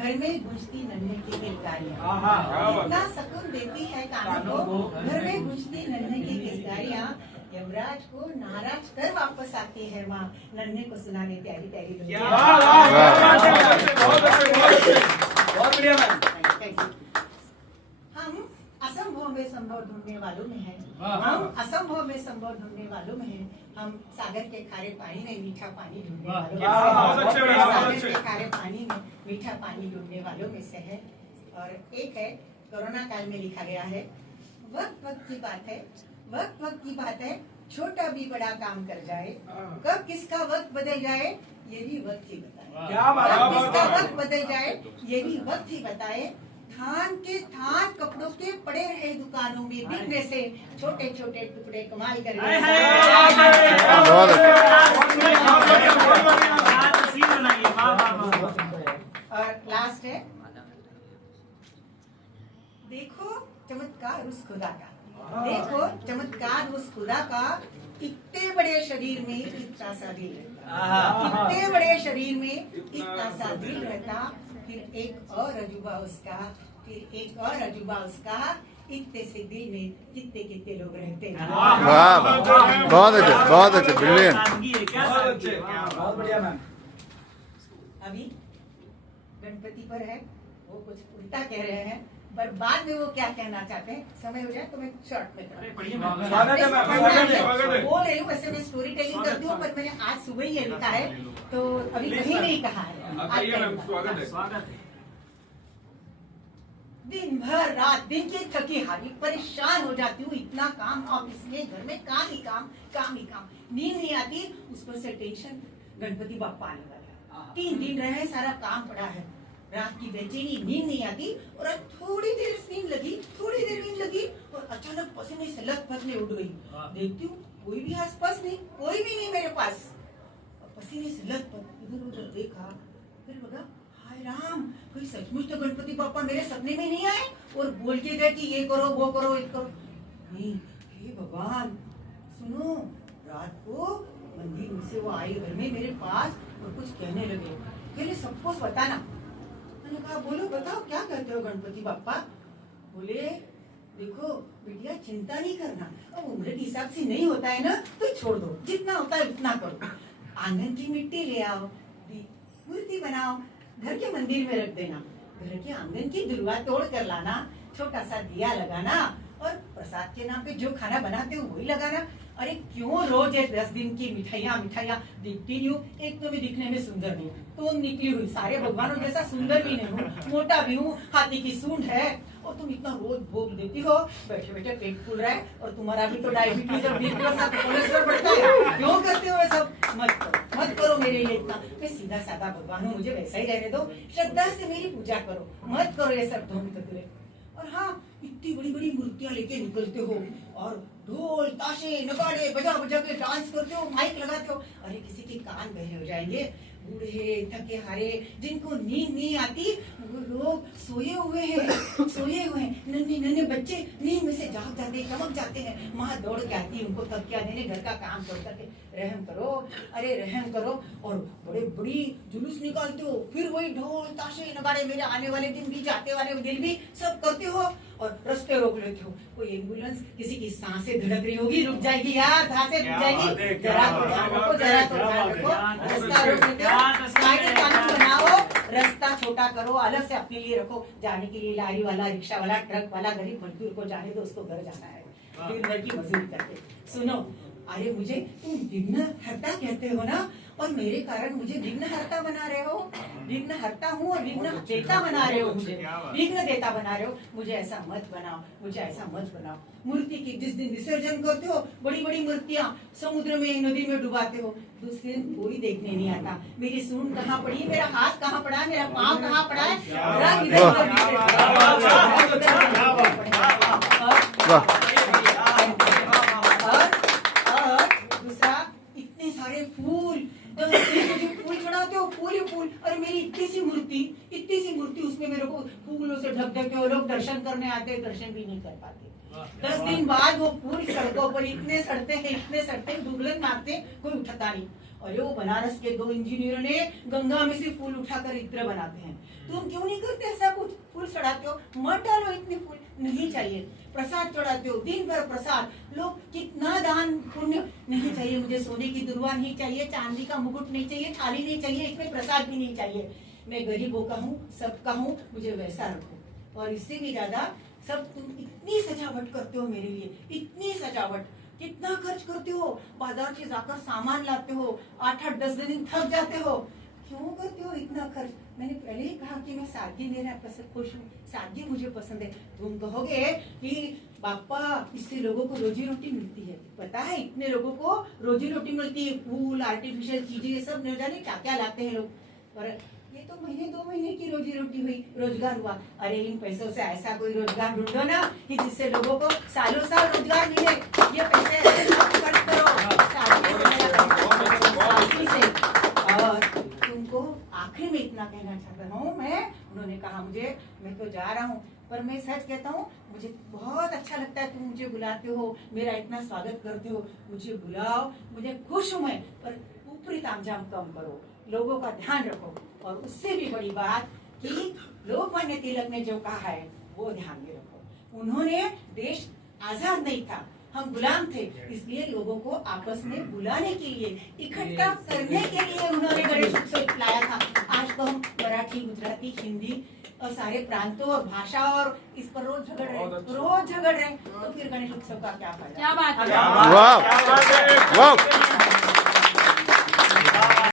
घर में गूंजती नन्हे की किलकारियाँ, इतना सुकून देती है कानों को। घर में गूंजती नन्हे की किलकारियाँ, यमराज को नाराज कर वापस आती है माँ, नन्हे को सुनाने प्यारी प्यारी दुनिया। बहुत बढ़िया मैम। हम असंभव में संभव ढूंढने वालों में है, हम असंभव में संभव ढूंढने वालों में है। हम सागर के खारे पानी में मीठा पानी ढूंढने वालों में से है। सागर के खारे पानी में मीठा पानी ढूंढने वालों में से है। और एक है कोरोना काल में लिखा गया है, वक्त वक्त की बात है, वक्त वक्त की बात है, छोटा भी बड़ा काम कर जाए, कब किसका वक्त बदल जाए ये भी वक्त ही बताए। क्या बात है, कब किसका वक्त बदल जाए ये भी वक्त ही बताए। थान के थान कपड़ों के पड़े रहे दुकानों में, बिकने से छोटे छोटे टुकड़े कमाल कर रहे और लास्ट है, देखो चमत्कार उस खुदा का, देखो चमत्कार उस खुदा का, इतने बड़े शरीर में इतना सा दिल रहता, इतने बड़े शरीर में इतना सा दिल रहता। फिर एक और अजूबा उसका, फिर एक और अजूबा उसका, इतने से दिल में कितने कितने लोग रहते हैं। बहुत अच्छे ब्रिलियंट। बहुत बढ़िया मैम। अभी गणपति पर है, वो कुछ उल्टा कह रहे हैं, पर बाद में वो क्या कहना चाहते हैं, समय हो जाए तो मैं शॉर्ट में बोल रही हूँ। वैसे मैं स्टोरी टेलिंग करती हूँ, पर मैंने आज सुबह ही ये लिखा है, तो अभी कहीं नहीं कहा है। दिन भर रात दिन की थकी हारी परेशान हो जाती हूँ, इतना काम ऑफिस में घर में काम ही काम, काम ही काम, नींद नहीं आती, उस पर से टेंशन, गणपति बाप्पा आने वाला है, 3 दिन रहे, सारा काम पड़ा है, रात की बेचैनी, नींद नहीं आती। और अब थोड़ी देर नींद लगी, थोड़ी देर नींद लगी और अचानक पसीने से लथपथ उठ गई। देखती हूँ कोई भी आसपास नहीं, कोई भी नहीं मेरे पास, पसीने से लथपथ इधर उधर देखा, फिर लगा हाय राम, कोई सचमुच तो गणपति बाप्पा मेरे सपने में नहीं आए और बोल के गए कि ये करो वो करो ये करो। नहीं, हे भगवान सुनो, रात को मंदिर में से वो आई घर में मेरे पास और कुछ कहने लगे, पहले सब कुछ बताना। मैंने कहा बोलो बताओ क्या कहते हो गणपति बाप्पा। बोले देखो बिटिया चिंता नहीं करना, अब उम्र के हिसाब से नहीं होता है ना तो छोड़ दो, जितना होता है उतना करो। आंगन की मिट्टी ले आओ, मूर्ति बनाओ, घर के मंदिर में रख देना, घर के आंगन की दुर्वा तोड़ कर लाना, छोटा सा दिया लगाना और प्रसाद के नाम पे जो खाना बनाते हो वही लगाना। अरे क्यों रोज 10 दिन की मिठाइयाँ दिखती नहीं हूँ, एक तो मैं दिखने में सुंदर नहीं, तो निकली हुई सारे भगवानों जैसा सुंदर भी नहीं हूँ, मोटा भी हूँ, हाथी की सूंड है, और तुम इतना रोज भोग देती हो, बैठे बैठे पेट फूल रहा है, और तुम्हारा भी तो डायबिटीज और बीपी और सब कोलेस्ट्रॉल बढ़ता है, क्यों करते हो ये सब। मत करो मेरे लिए इतना, मैं सीधा साधा भगवान हूँ, मुझे वैसा ही रहने दो, श्रद्धा से मेरी पूजा करो, मत करो ये सब ढोंग टकरे। और हाँ, इतनी बड़ी बड़ी मूर्तियाँ लेके निकलते हो और ढोल ताशे नगाड़े बजा बजा के डांस करते हो, माइक लगाते हो, अरे किसी के कान बहरे हो जाएंगे, बूढ़े थके हारे जिनको नींद नहीं आती वो लोग सोए हुए हैं, नन्हे नन्हे बच्चे नींद में से जाग जाते, चमक जाते हैं, माँ दौड़ के आती है उनको तकिया देने, घर का काम कर करके, रहम करो, अरे रहम करो। और बड़े बड़ी जुलूस निकालते हो, फिर वही ढोल ताशे नगाड़े, मेरे आने वाले दिन भी जाते वाले दिन भी सब करते हो, और रास्ते रोक लेते हो। कोई एम्बुलेंस किसी की सांसें धड़क रही होगी, रुक जाएगी यार, सांसें रुक जाएगी, जरा तो ध्यान रखो, जरा तो ध्यान रखो, रास्ता रोक लेते हो, कानून बनाओ, रास्ता छोटा करो, अलग से अपने लिए रखो, जाने के लिए लारी वाला, रिक्शा वाला, ट्रक वाला, गरीब मजदूर को जाने दो, उसको घर जाना है, दिन भर की मजदूरी करके। सुनो, अरे मुझे तुम विघ्न हरता कहते हो ना, और मेरे कारण मुझे विघ्न हरता बना रहे हो, विघ्न हरता हूँ और विघ्न देता बना रहे हो, मुझे विघ्न देता बना रहे हो, मुझे ऐसा मत बनाओ, मुझे ऐसा मत बनाओ। मूर्ति की जिस दिन विसर्जन करते हो, बड़ी बड़ी मूर्तियाँ समुद्र में नदी में डुबाते हो, दूसरे दिन कोई देखने नहीं आता, मेरी सूंड कहाँ पड़ी, मेरा हाथ कहाँ पड़ा है, मेरा पाँव कहाँ पड़ा है, फूल चढ़ाते हो, फूल ही फूल। अरे मेरी इतनी सी मूर्ति उसमें मेरे को फूलों से ढक देते हो, लोग दर्शन करने आते, दर्शन भी नहीं कर पाते। 10 दिन बाद वो फूल सड़कों पर इतने सड़ते हैं, दुर्गंध मारते, कोई उठाता नहीं। अरे वो बनारस के 2 इंजीनियरों ने गंगा में से फूल उठाकर इत्र बनाते हैं। तुम क्यों नहीं करते ऐसा कुछ? फूल चढ़ाते हो, मत डालो इतने फूल, नहीं चाहिए। प्रसाद चढ़ाते हो, दिन भर प्रसाद, लोग कितना दान पुण्य, नहीं चाहिए। मुझे सोने की दुर्वा नहीं चाहिए, चांदी का मुकुट नहीं चाहिए, थाली नहीं चाहिए, इसमें प्रसाद भी नहीं चाहिए। मैं गरीबों का हूँ, सबका हूँ, मुझे वैसा रखो। और इससे भी ज्यादा सब तुम इतनी सजावट करते हो मेरे लिए, इतनी सजावट, कितना खर्च करते हो, बाजार से जाकर सामान लाते हो, 8-8-10 दिन थक जाते हो, क्यों करते हो इतना खर्च? मैंने पहले ही कहा कि मैं सादगी मेरा पसंद, खुश हूँ, सादगी मुझे पसंद है। तुम कहोगे कि बापा इससे लोगों को रोजी रोटी मिलती है, पता है इतने लोगों को रोजी रोटी मिलती है, फूल, आर्टिफिशियल चीजें, ये सब न जाने क्या क्या लाते हैं लोग, पर ये तो महीने 2 महीने की रोजी रोटी हुई, रोजगार हुआ। अरे इन पैसों से ऐसा कोई रोजगार ढूंढो ना कि जिससे लोगों को सालों साल रोजगार मिले। ये पैसे ऐसे खर्च करो शादी से। और तुमको आखिर में इतना कहना चाहता हूँ मैं, उन्होंने कहा मैं तो जा रहा हूँ, पर मैं सच कहता हूँ, मुझे बहुत अच्छा लगता है तुम मुझे बुलाते हो, मेरा इतना स्वागत करते हो, मुझे बुलाओ, मुझे खुश हूँ मैं, पर ऊपरी तामझाम कम करो, लोगों का ध्यान रखो। और उससे भी बड़ी बात कि लोकमान्य तिलक ने जो कहा है वो ध्यान में रखो। उन्होंने देश आजाद नहीं था, हम गुलाम थे, इसलिए लोगों को आपस में बुलाने के लिए, इकट्ठा करने के लिए उन्होंने गणेश उत्सव लाया था। आज तो हम मराठी, गुजराती, हिंदी और सारे प्रांतों और भाषा और इस पर रोज झगड़ रहे, तो फिर गणेश उत्सव का क्या फायदा? क्या बात है? वाह वाह